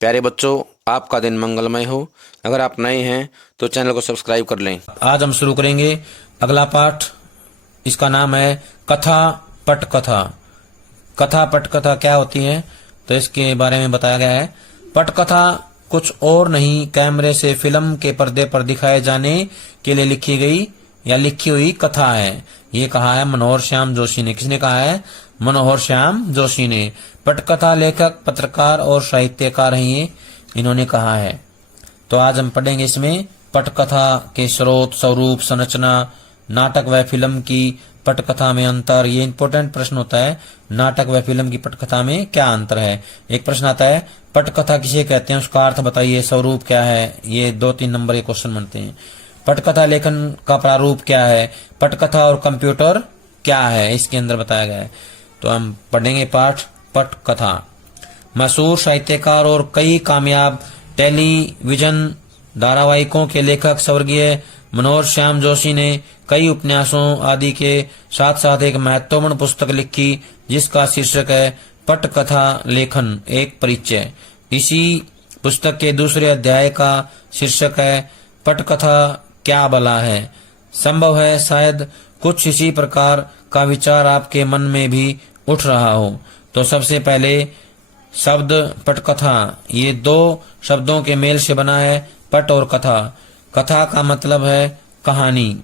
प्यारे बच्चों, आपका दिन मंगलमय हो। अगर आप नए हैं तो चैनल को सब्सक्राइब कर लें। आज हम शुरू करेंगे अगला पाठ। इसका नाम है कथा पटकथा। कथा पटकथा क्या होती है तो इसके बारे में बताया गया है। पटकथा कुछ और नहीं, कैमरे से फिल्म के पर्दे पर दिखाए जाने के लिए लिखी गई या लिखी हुई कथा है। ये कहा है मनोहर श्याम जोशी ने। किसने कहा है? मनोहर श्याम जोशी ने। पटकथा लेखक, पत्रकार और साहित्यकार हैं ये, इन्होंने कहा है। तो आज हम पढ़ेंगे इसमें पटकथा के स्रोत, स्वरूप, संरचना, नाटक व फिल्म की पटकथा में अंतर। ये इंपॉर्टेंट प्रश्न होता है, नाटक व फिल्म की पटकथा में क्या अंतर है। एक प्रश्न आता है पटकथा किसे कहते हैं, उसका अर्थ बताइए, स्वरूप क्या है। ये 2-3 नंबर के क्वेश्चन बनते हैं। पटकथा लेखन का प्रारूप क्या है, पटकथा और कंप्यूटर क्या है, इसके अंदर बताया गया है। तो हम पढ़ेंगे पाठ पटकथा। मशहूर साहित्यकार और कई कामयाब टेलीविजन धारावाहिकों के लेखक स्वर्गीय मनोहर श्याम जोशी ने कई उपन्यासों आदि के साथ साथ एक महत्वपूर्ण पुस्तक लिखी जिसका शीर्षक है पटकथा लेखन एक परिचय। इसी पुस्तक के दूसरे अध्याय का शीर्षक है पटकथा क्या भला है। संभव है शायद कुछ इसी प्रकार का विचार आपके मन में भी उठ रहा हो। तो सबसे पहले शब्द पटकथा, ये 2 शब्दों के मेल से बना है, पट और कथा। कथा का मतलब है कहानी,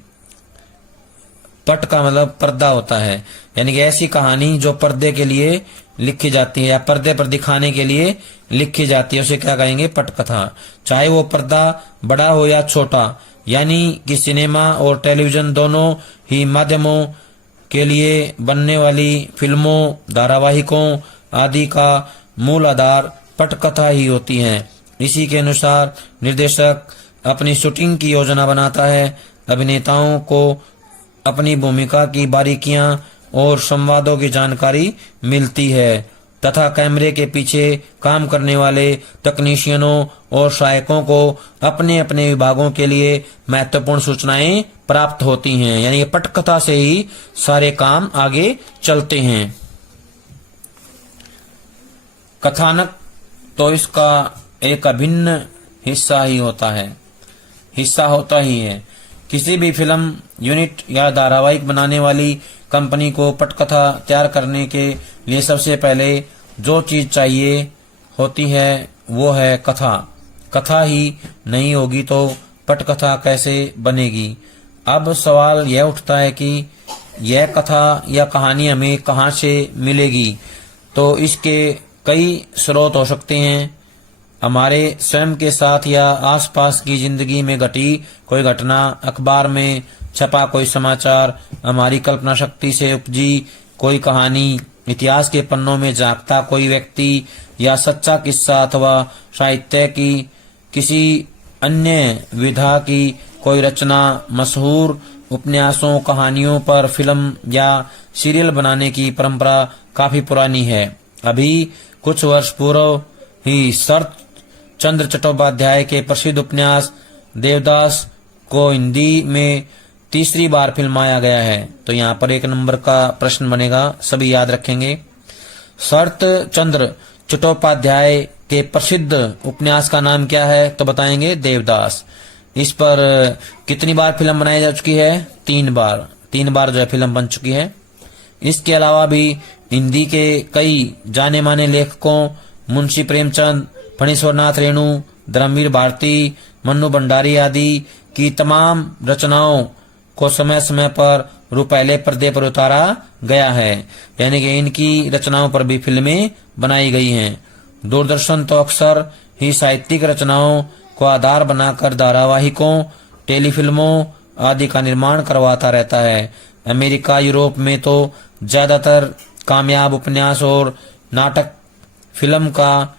पट का मतलब पर्दा होता है, यानी कि ऐसी कहानी जो पर्दे के लिए लिखी जाती है या पर्दे पर दिखाने के लिए लिखी जाती है, उसे क्या कहेंगे? पटकथा। चाहे वो पर्दा बड़ा हो या छोटा, यानी कि सिनेमा और टेलीविजन दोनों ही माध्यमों के लिए बनने वाली फिल्मों, धारावाहिकों आदि का मूल आधार पटकथा ही होती है। इसी के अनुसार निर्देशक अपनी शूटिंग की योजना बनाता है, अभिनेताओं को अपनी भूमिका की बारीकियां और संवादों की जानकारी मिलती है तथा कैमरे के पीछे काम करने वाले तकनीशियनों और सहायकों को अपने अपने विभागों के लिए महत्वपूर्ण सूचनाएं प्राप्त होती हैं। यानी पटकथा से ही सारे काम आगे चलते हैं। कथानक तो इसका एक अभिन्न हिस्सा ही होता है, हिस्सा होता ही है। किसी भी फिल्म यूनिट या धारावाहिक बनाने वाली कंपनी को पटकथा तैयार करने के लिए सबसे पहले जो चीज चाहिए होती है वो है कथा। कथा ही नहीं होगी तो पटकथा कैसे बनेगी। अब सवाल यह उठता है कि यह कथा या कहानी हमें कहाँ से मिलेगी। तो इसके कई स्रोत हो सकते हैं। हमारे स्वयं के साथ या आसपास की जिंदगी में घटी कोई घटना, अखबार में छपा कोई समाचार, हमारी कल्पना शक्ति से उपजी कोई कहानी, इतिहास के पन्नों में झांकता कोई व्यक्ति या सच्चा किस्सा अथवा साहित्य की किसी अन्य विधा की कोई रचना। मशहूर उपन्यासों, कहानियों पर फिल्म या सीरियल बनाने की परंपरा काफी पुरानी है। अभी कुछ वर्ष पूर्व ही शरत चंद्र चट्टोपाध्याय के प्रसिद्ध उपन्यास देवदास को हिंदी में 3री बार फिल्माया गया है। तो यहाँ पर 1 नंबर का प्रश्न बनेगा, सभी याद रखेंगे। शरत चंद्र चट्टोपाध्याय के प्रसिद्ध उपन्यास का नाम क्या है तो बताएंगे देवदास। इस पर कितनी बार फिल्म बनाई जा चुकी है? 3 बार। 3 बार जो है फिल्म बन चुकी है। इसके अलावा भी हिंदी के कई जाने माने लेखकों मुंशी प्रेमचंद, फणीश्वरनाथ रेणु, धर्मवीर भारती, मन्नू भंडारी आदि की तमाम रचनाओं को समय समय पर रुपहले पर्दे पर उतारा गया है, यानी कि इनकी रचनाओं पर भी फिल्में बनाई गई हैं। दूरदर्शन तो अक्सर ही साहित्यिक रचनाओं को आधार बनाकर धारावाहिकों, टेलीफिल्मों आदि का निर्माण करवाता रहता है। अमेरिका, यूरोप में तो ज्यादातर कामयाब उपन्यास और नाटक फिल्म का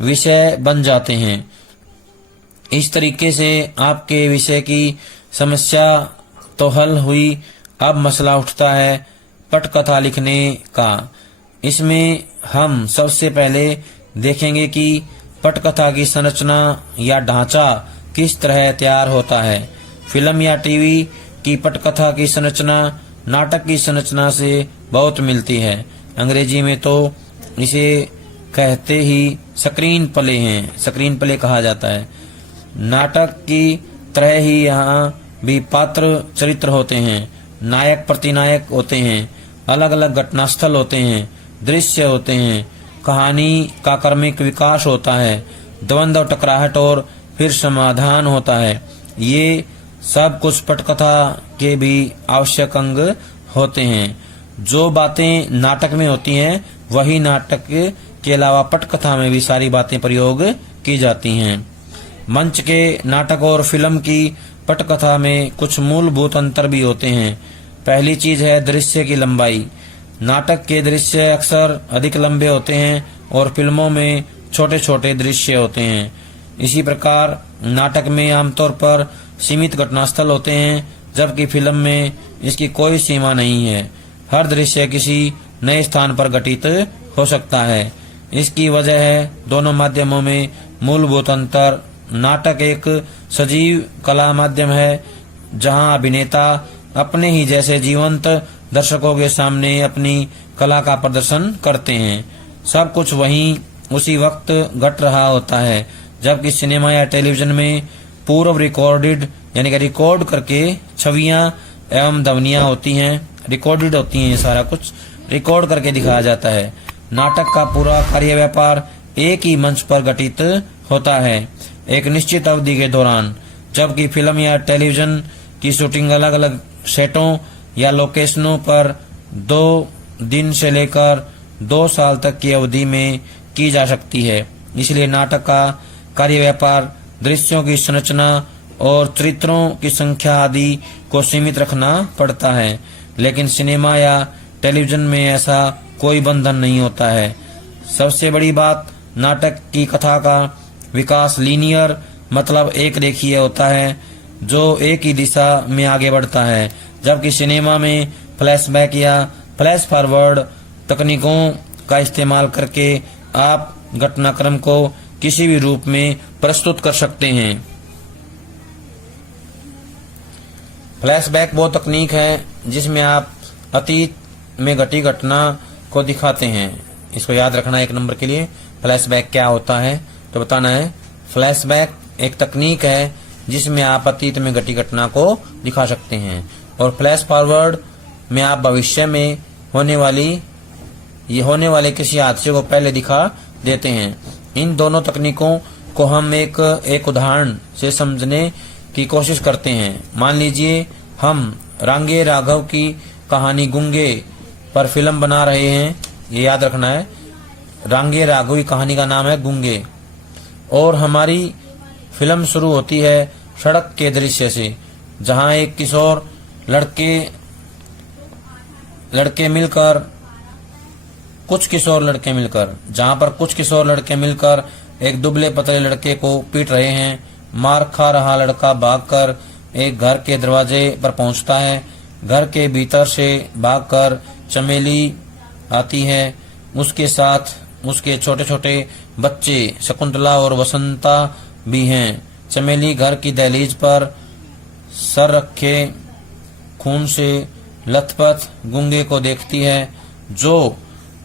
विषय बन जाते हैं। इस तरीके से आपके विषय की समस्या तो हल हुई। अब मसला उठता है पटकथा लिखने का। इसमें हम सबसे पहले देखेंगे कि पटकथा की संरचना या ढांचा किस तरह तैयार होता है। फिल्म या टीवी की पटकथा की संरचना नाटक की संरचना से बहुत मिलती है। अंग्रेजी में तो इसे कहते ही स्क्रीन प्ले हैं, स्क्रीन प्ले कहा जाता है। नाटक की तरह ही यहाँ भी पात्र चरित्र होते हैं, नायक प्रतिनायक होते हैं, अलग अलग घटनास्थल होते हैं, दृश्य होते हैं, कहानी का क्रमिक विकास होता है, द्वंद्व टकराहट और फिर समाधान होता है। ये सब कुछ पटकथा के भी आवश्यक अंग होते हैं। जो बातें नाटक में होती हैं वही नाटक के अलावा पटकथा में भी सारी बातें प्रयोग की जाती हैं। मंच के नाटक और फिल्म की पटकथा में कुछ मूलभूत अंतर भी होते हैं। पहली चीज है दृश्य की लंबाई। नाटक के दृश्य अक्सर अधिक लंबे होते हैं और फिल्मों में छोटे छोटे दृश्य होते हैं। इसी प्रकार नाटक में आमतौर पर सीमित घटनास्थल होते हैं, जबकि फिल्म में इसकी कोई सीमा नहीं है। हर दृश्य किसी नए स्थान पर घटित हो सकता है। इसकी वजह है दोनों माध्यमों में मूलभूत अंतर। नाटक एक सजीव कला माध्यम है, जहां अभिनेता अपने ही जैसे जीवंत दर्शकों के सामने अपनी कला का प्रदर्शन करते हैं। सब कुछ वहीं उसी वक्त घट रहा होता है, जबकि सिनेमा या टेलीविजन में पूर्व रिकॉर्डेड यानी कि रिकॉर्ड करके छवियां एवं ध्वनियां होती हैं, रिकॉर्डेड होती हैं, सारा कुछ रिकॉर्ड करके दिखाया जाता है। नाटक का पूरा कार्य व्यापार एक ही मंच पर घटित होता है एक निश्चित अवधि के दौरान, जबकि फिल्म या टेलीविजन की शूटिंग अलग अलग सेटों या लोकेशनों पर 2 दिन से लेकर 2 साल तक की अवधि में की जा सकती है। इसलिए नाटक का कार्य व्यापार दृश्यों की संरचना और चरित्रों की संख्या आदि को सीमित रखना पड़ता है, लेकिन सिनेमा या टेलीविजन में ऐसा कोई बंधन नहीं होता है। सबसे बड़ी बात, नाटक की कथा का विकास लीनियर मतलब एक रेखीय होता है, जो एक ही दिशा में आगे बढ़ता है, जबकि सिनेमा में फ्लैशबैक या फ्लैश फॉरवर्ड तकनीकों का इस्तेमाल करके आप घटनाक्रम को किसी भी रूप में प्रस्तुत कर सकते हैं। फ्लैशबैक वो तकनीक है जिसमें आप अतीत में घटी घटना को दिखाते हैं। इसको याद रखना 1 नंबर के लिए। फ्लैशबैक क्या होता है तो बताना है। फ्लैशबैक एक तकनीक है जिसमें आप अतीत में घटी घटना को दिखा सकते हैं, और फ्लैश फॉरवर्ड में आप भविष्य में होने वाले किसी हादसे को पहले दिखा देते हैं। इन दोनों तकनीकों को हम एक उदाहरण से समझने की कोशिश करते हैं। मान लीजिए हम रांगे राघव की कहानी गूंगे पर फिल्म बना रहे हैं। ये याद रखना है, रांगे राघव की कहानी का नाम है गूंगे, और हमारी फिल्म शुरू होती है सड़क के दृश्य से, जहां एक किशोर लड़के मिलकर कुछ किशोर लड़के मिलकर एक दुबले पतले लड़के को पीट रहे हैं। मार खा रहा लड़का भागकर एक घर के दरवाजे पर पहुंचता है। घर के भीतर से भागकर चमेली आती है, उसके साथ उसके छोटे छोटे बच्चे शकुंतला और वसंता भी हैं। चमेली घर की दहलीज पर सर रखे खून से लथपथ गूंगे को देखती है, जो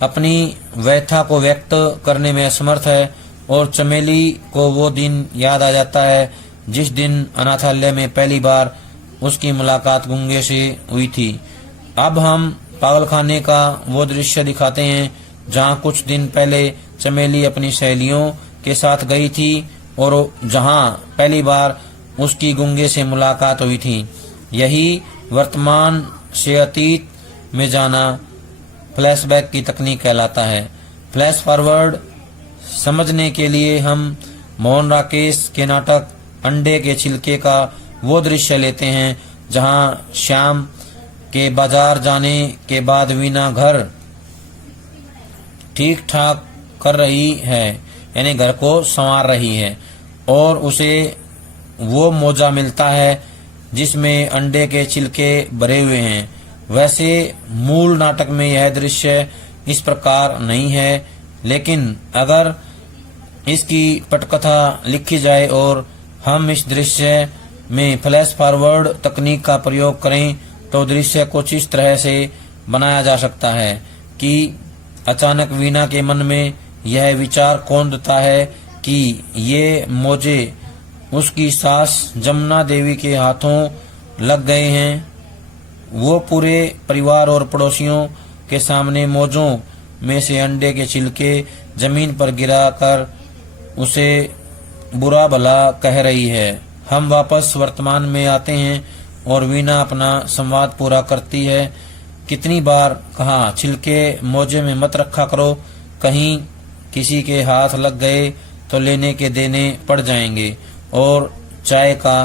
अपनी व्यथा को व्यक्त करने में असमर्थ है, और चमेली को वो दिन याद आ जाता है जिस दिन अनाथालय में पहली बार उसकी मुलाकात गूंगे से हुई थी। अब हम पागलखाने का वो दृश्य दिखाते हैं जहां कुछ दिन पहले चमेली अपनी सहेलियों के साथ गई थी और जहां पहली बार उसकी गूंगे से मुलाकात हुई थी। यही वर्तमान से अतीत में जाना फ्लैशबैक की तकनीक कहलाता है। फ्लैश फॉरवर्ड समझने के लिए हम मोहन राकेश के नाटक अंडे के छिलके का वो दृश्य लेते हैं जहां श्याम के बाजार जाने के बाद वीना घर ठीक ठाक कर रही है, यानी घर को संवार रही है, और उसे वो मोजा मिलता है जिसमें अंडे के छिलके भरे हुए हैं। वैसे मूल नाटक में यह दृश्य इस प्रकार नहीं है, लेकिन अगर इसकी पटकथा लिखी जाए और हम इस दृश्य में फ्लैश फॉरवर्ड तकनीक का प्रयोग करें तो दृश्य कुछ इस तरह से बनाया जा सकता है कि अचानक वीना के मन में यह विचार कौन देता है कि ये मोजे उसकी सास जमुना देवी के हाथों लग गए हैं। वो पूरे परिवार और पड़ोसियों के सामने मोजों में से अंडे के छिलके जमीन पर गिराकर उसे बुरा भला कह रही है। हम वापस वर्तमान में आते हैं और वीणा अपना संवाद पूरा करती है। कितनी बार कहा, छिलके मोजे में मत रखा करो, कहीं किसी के हाथ लग गए तो लेने के देने पड़ जाएंगे। और चाय का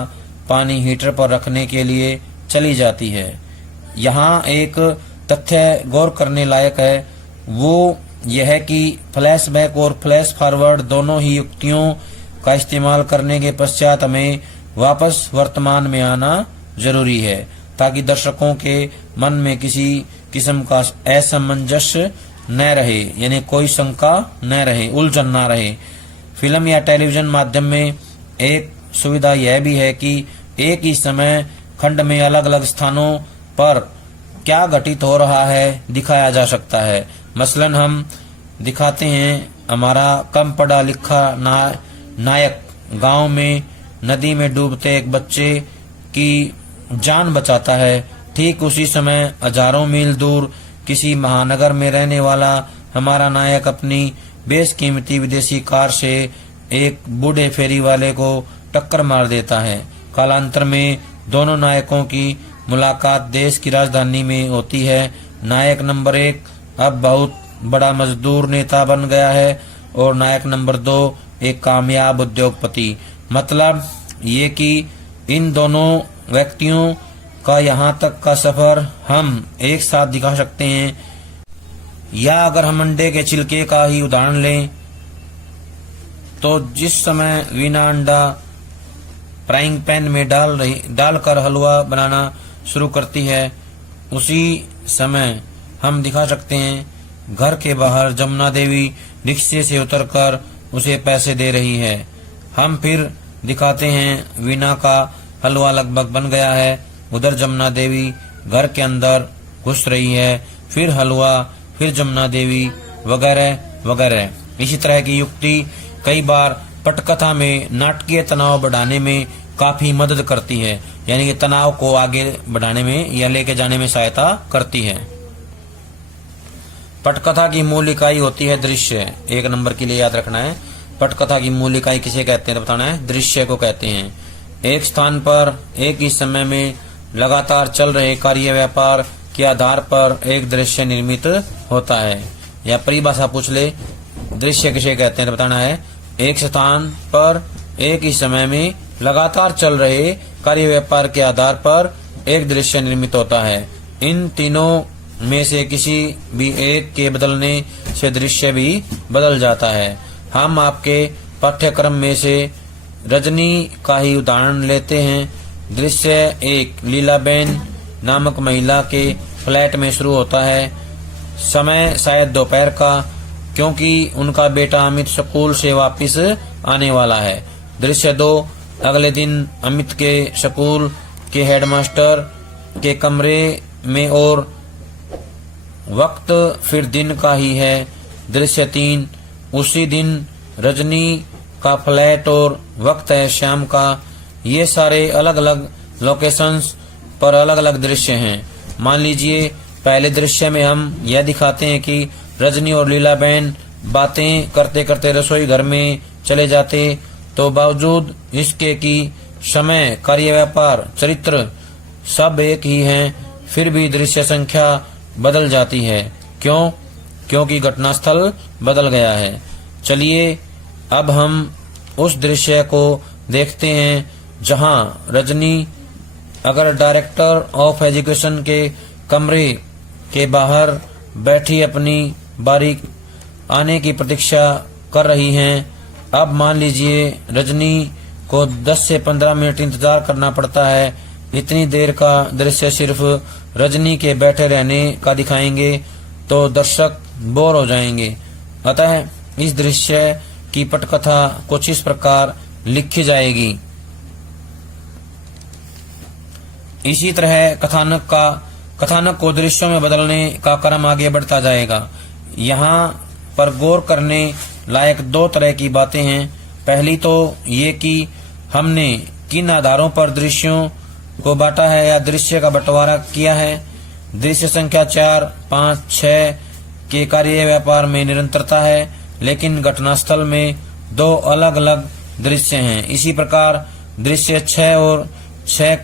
पानी हीटर पर रखने के लिए चली जाती है। यहाँ एक तथ्य गौर करने लायक है, वो यह कि फ्लैशबैक और फ्लैश फॉरवर्ड दोनों ही युक्तियों का इस्तेमाल करने के पश्चात हमें वापस वर्तमान में आना जरूरी है, ताकि दर्शकों के मन में किसी किस्म का असमंजस्य न रहे, यानी कोई शंका न रहे, उलझन न रहे। फिल्म या टेलीविजन माध्यम में एक सुविधा यह भी है कि एक ही समय खंड में अलग अलग स्थानों पर क्या घटित हो रहा है दिखाया जा सकता है। मसलन हम दिखाते हैं हमारा कम पढ़ा लिखा नायक गांव में नदी में डूबते एक बच्चे की जान बचाता है। ठीक उसी समय हजारों मील दूर किसी महानगर में रहने वाला हमारा नायक अपनी बेशकीमती विदेशी कार से एक बूढ़े फेरी वाले को टक्कर मार देता है। कालांतर में दोनों नायकों की मुलाकात देश की राजधानी में होती है। नायक नंबर 1 अब बहुत बड़ा मजदूर नेता बन गया है और नायक नंबर 2 एक कामयाब उद्योगपति। मतलब ये कि इन दोनों व्यक्तियों का यहाँ तक का सफर हम एक साथ दिखा सकते हैं। या अगर हम अंडे के छिलके का ही उदाहरण लें तो जिस समय वीणा अंडा फ्राइंग पैन में डालकर हलवा बनाना शुरू करती है, उसी समय हम दिखा सकते हैं घर के बाहर जमुना देवी रिक्शे से उतरकर उसे पैसे दे रही है। हम फिर दिखाते हैं वीणा का हलवा लगभग बन गया है, उधर जमुना देवी घर के अंदर घुस रही है, फिर हलवा, फिर जमुना देवी, वगैरह वगैरह। इसी तरह की युक्ति कई बार पटकथा में नाटकीय तनाव बढ़ाने में काफी मदद करती है, यानी कि तनाव को आगे बढ़ाने में या लेके जाने में सहायता करती है। पटकथा की मूल इकाई होती है दृश्य। 1 नंबर के लिए याद रखना है, पटकथा की मूल इकाई किसे कहते हैं तो बताना है, दृश्य को कहते हैं। एक स्थान पर एक ही समय में लगातार चल रहे कार्य व्यापार के आधार पर एक दृश्य निर्मित होता है। या परिभाषा पूछ ले, दृश्य किसे कहते हैं तो बताना है, एक स्थान पर एक ही समय में लगातार चल रहे कार्य व्यापार के आधार पर एक दृश्य निर्मित होता है। इन तीनों में से किसी भी एक के बदलने से दृश्य भी बदल जाता है। हम आपके पाठ्यक्रम में से रजनी का ही उदाहरण लेते हैं। दृश्य 1 लीलाबेन नामक महिला के फ्लैट में शुरू होता है। समय शायद दोपहर का, क्योंकि उनका बेटा अमित स्कूल से वापस आने वाला है। दृश्य 2 अगले दिन अमित के स्कूल के हेडमास्टर के कमरे में और वक्त फिर दिन का ही है। दृश्य 3 उसी दिन रजनी का फ्लैट और वक्त है शाम का। ये सारे अलग अलग लोकेशंस पर अलग अलग दृश्य हैं। मान लीजिए पहले दृश्य में हम यह दिखाते हैं कि रजनी और लीलाबेन बातें करते करते रसोई घर में चले जाते, तो बावजूद इसके कि समय, कार्य व्यापार, चरित्र सब एक ही हैं, फिर भी दृश्य संख्या बदल जाती है। क्यों? क्योंकि घटनास्थल बदल गया है। चलिए अब हम उस दृश्य को देखते हैं जहां रजनी अगर डायरेक्टर ऑफ एजुकेशन के कमरे के बाहर बैठी अपनी बारी आने की प्रतीक्षा कर रही हैं। अब मान लीजिए रजनी को 10 से 15 मिनट इंतजार करना पड़ता है। इतनी देर का दृश्य सिर्फ रजनी के बैठे रहने का दिखाएंगे तो दर्शक बोर हो जाएंगे। अतः इस दृश्य की पटकथा कुछ इस प्रकार लिखी जाएगी। इसी तरह कथानक को दृश्यों में बदलने का क्रम आगे बढ़ता जाएगा। यहाँ पर गौर करने लायक दो तरह की बातें हैं। पहली तो ये कि हमने किन आधारों पर दृश्यों को बांटा है या दृश्य का बंटवारा किया है। दृश्य संख्या 4, 5, 6 के कार्य व्यापार में निरंतरता है, लेकिन घटनास्थल में दो अलग अलग दृश्य हैं। इसी प्रकार दृश्य 6 और 6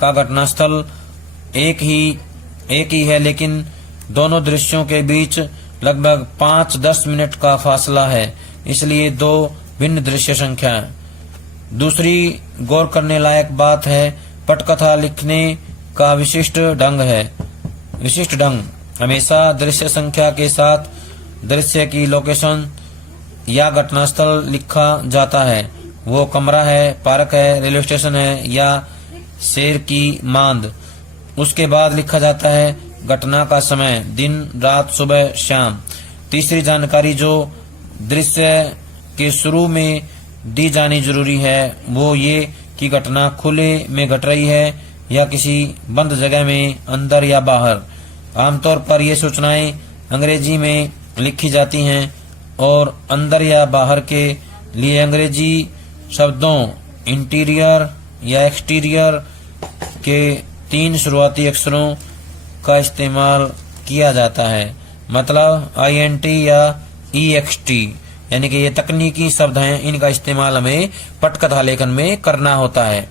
का घटनास्थल एक ही है, लेकिन दोनों दृश्यों के बीच लगभग 5-10 मिनट का फासला है, इसलिए दो भिन्न दृश्य संख्या है। दूसरी गौर करने लायक बात है पटकथा लिखने का विशिष्ट ढंग हमेशा दृश्य संख्या के साथ दृश्य की लोकेशन या घटनास्थल लिखा जाता है। वो कमरा है, पार्क है, रेलवे स्टेशन है या शेर की मांद। उसके बाद लिखा जाता है घटना का समय, दिन, रात, सुबह, शाम। तीसरी जानकारी जो दृश्य के शुरू में दी जानी जरूरी है वो ये कि घटना खुले में घट रही है या किसी बंद जगह में, अंदर या बाहर। आमतौर पर ये सूचनाएं अंग्रेजी में लिखी जाती हैं और अंदर या बाहर के लिए अंग्रेजी शब्दों इंटीरियर या एक्सटीरियर के 3 शुरुआती अक्षरों का इस्तेमाल किया जाता है, मतलब INT या EXT, यानी कि ये तकनीकी शब्द हैं, इनका इस्तेमाल हमें पटकथा लेखन में करना होता है।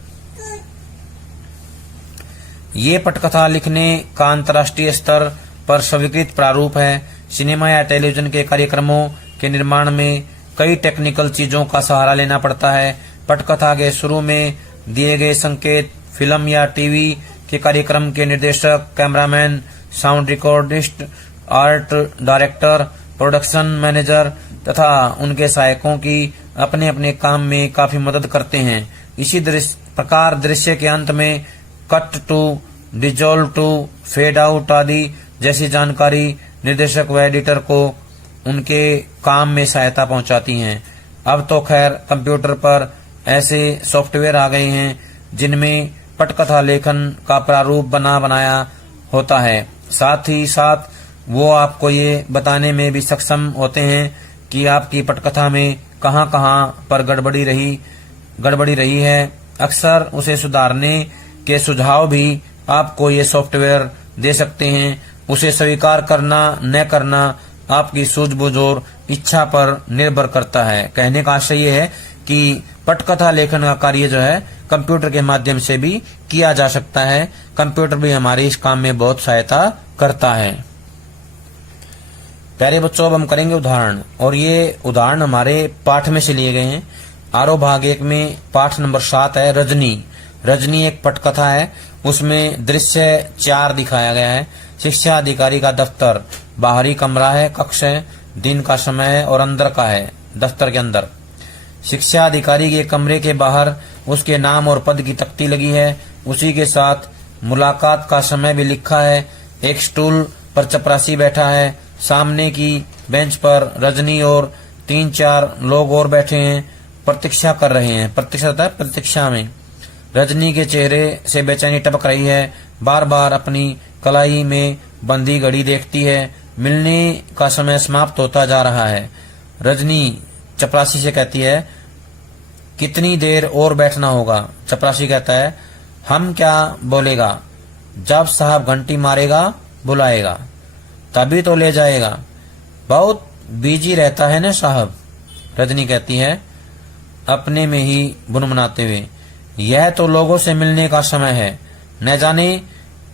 ये पटकथा लिखने का अंतर्राष्ट्रीय स्तर पर स्वीकृत प्रारूप है। सिनेमा या टेलीविजन के कार्यक्रमों के निर्माण में कई टेक्निकल चीजों का सहारा लेना पड़ता है। पटकथा के शुरू में दिए गए संकेत फिल्म या टीवी के कार्यक्रम के निर्देशक, cameraman, sound recordist, art director, production manager तथा उनके सहायकों की अपने अपने काम में काफी मदद करते हैं। इसी प्रकार दृश्य के अंत में cut to, dissolve to, fade out आदि जैसी जानकारी निर्देशक व एडिटर को उनके काम में सहायता पहुंचाती हैं। अब तो खैर कंप्यूटर पर ऐसे सॉफ्टवेयर आ गए हैं जिनमें पटकथा लेखन का प्रारूप बनाया होता है। साथ ही साथ वो आपको ये बताने में भी सक्षम होते हैं कि आपकी पटकथा में कहां-कहां पर गड़बड़ी रही है। अक्सर उसे सुधारने के सुझाव भी आपको ये सॉफ्टवेयर दे सकते हैं। उसे स्वीकार करना न करना आपकी सूझबूझ और इच्छा पर निर्भर करता है। कहने का आशय ये है कि पटकथा लेखन का कार्य जो है कंप्यूटर के माध्यम से भी किया जा सकता है। कंप्यूटर भी हमारे इस काम में बहुत सहायता करता है। प्यारे बच्चों, अब हम करेंगे उदाहरण, और ये उदाहरण हमारे पाठ में से लिए गए हैं। आरोह भाग 1 में पाठ नंबर 7 है रजनी एक पटकथा है। उसमें दृश्य 4 दिखाया गया है। शिक्षा अधिकारी का दफ्तर, बाहरी कमरा है, कक्ष है, दिन का समय है और अंदर का है, दफ्तर के अंदर। शिक्षा अधिकारी के कमरे के बाहर उसके नाम और पद की तख्ती लगी है। उसी के साथ मुलाकात का समय भी लिखा है। एक स्टूल पर चपरासी बैठा है। सामने की बेंच पर रजनी और 3-4 लोग और बैठे हैं, प्रतीक्षा कर रहे हैं। प्रतीक्षा में रजनी के चेहरे से बेचैनी टपक रही है। बार बार अपनी कलाई में बंधी घड़ी देखती है। मिलने का समय समाप्त होता जा रहा है। रजनी चपरासी से कहती है, कितनी देर और बैठना होगा? चपरासी कहता है, हम क्या बोलेगा, जब साहब घंटी मारेगा बुलाएगा तभी तो ले जाएगा। बहुत बिजी रहता है ना साहब। रजनी कहती है अपने में ही बुनबुनाते हुए, यह तो लोगों से मिलने का समय है, न जाने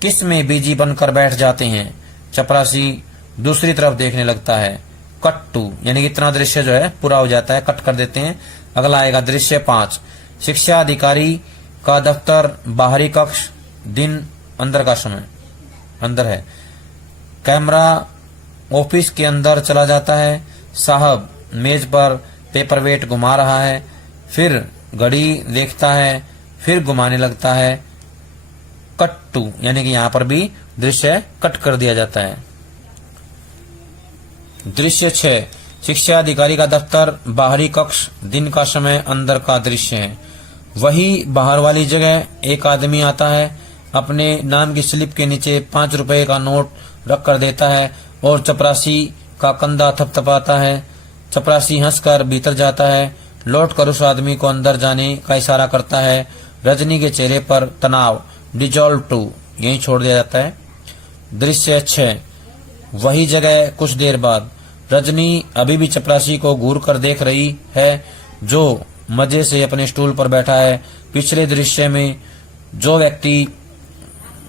किस में बिजी बनकर बैठ जाते हैं। चपरासी दूसरी तरफ देखने लगता है। कट टू, यानी कि इतना दृश्य जो है पूरा हो जाता है, कट कर देते हैं। अगला आएगा दृश्य 5। शिक्षा अधिकारी का दफ्तर, बाहरी कक्ष, दिन, अंदर का समय, अंदर है। कैमरा ऑफिस के अंदर चला जाता है। साहब मेज पर पेपरवेट घुमा रहा है, फिर घड़ी देखता है, फिर घुमाने लगता है। कट टू, यानी कि यहाँ पर भी दृश्य कट कर दिया जाता है। दृश्य 6। शिक्षा अधिकारी का दफ्तर, बाहरी कक्ष, दिन का समय, अंदर का दृश्य है। वही बाहर वाली जगह एक आदमी आता है, अपने नाम की स्लिप के नीचे 5 रुपए का नोट रख कर देता है और चपरासी का कंधा थपथपाता है। चपरासी हंसकर भीतर जाता है, लौटकर उस आदमी को अंदर जाने का इशारा करता है। रजनी के चेहरे पर तनाव डिजॉल्व टू यहीं छोड़ दिया जाता है। दृश्य 6। वही जगह कुछ देर बाद। रजनी अभी भी चपरासी को घूर कर देख रही है, जो मजे से अपने स्टूल पर बैठा है। पिछले दृश्य में जो व्यक्ति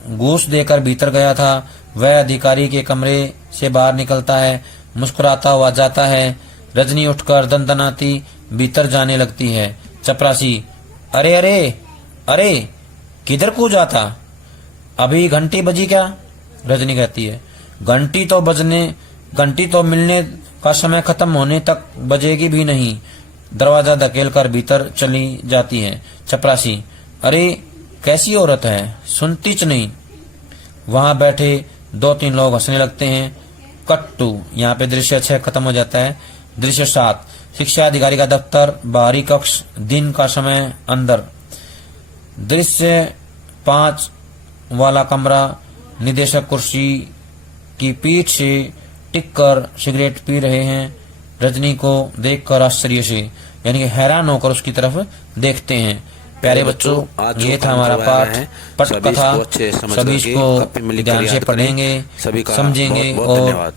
घूस देकर भीतर गया था, वह अधिकारी के कमरे से बाहर निकलता है, मुस्कुराता हुआ जाता है। रजनी उठकर दनदनाती भीतर जाने लगती है। चपरासी, अरे अरे अरे, किधर को जाता? अभी घंटी बजी क्या? रजनी कहती है, घंटी तो मिलने का समय खत्म होने तक बजेगी भी नहीं। दरवाजा धकेलकर भीतर चली जाती है। चपरासी, अरे कैसी औरत है, सुनतीच नहीं। वहां बैठे 2-3 लोग हंसने लगते हैं। कट टू, यहाँ पे दृश्य 6 खत्म हो जाता है। दृश्य 7। शिक्षा अधिकारी का दफ्तर, बाहरी कक्ष, दिन का समय, अंदर। दृश्य 5 वाला कमरा, निदेशक कुर्सी की पीठ से टिककर सिगरेट पी रहे हैं। रजनी को देखकर आश्चर्य से यानी कि हैरान होकर उसकी तरफ देखते हैं। प्यारे बच्चों, ये था हमारा पाठ पटकथा। सभी इसको ध्यान से पढ़ेंगे, समझेंगे और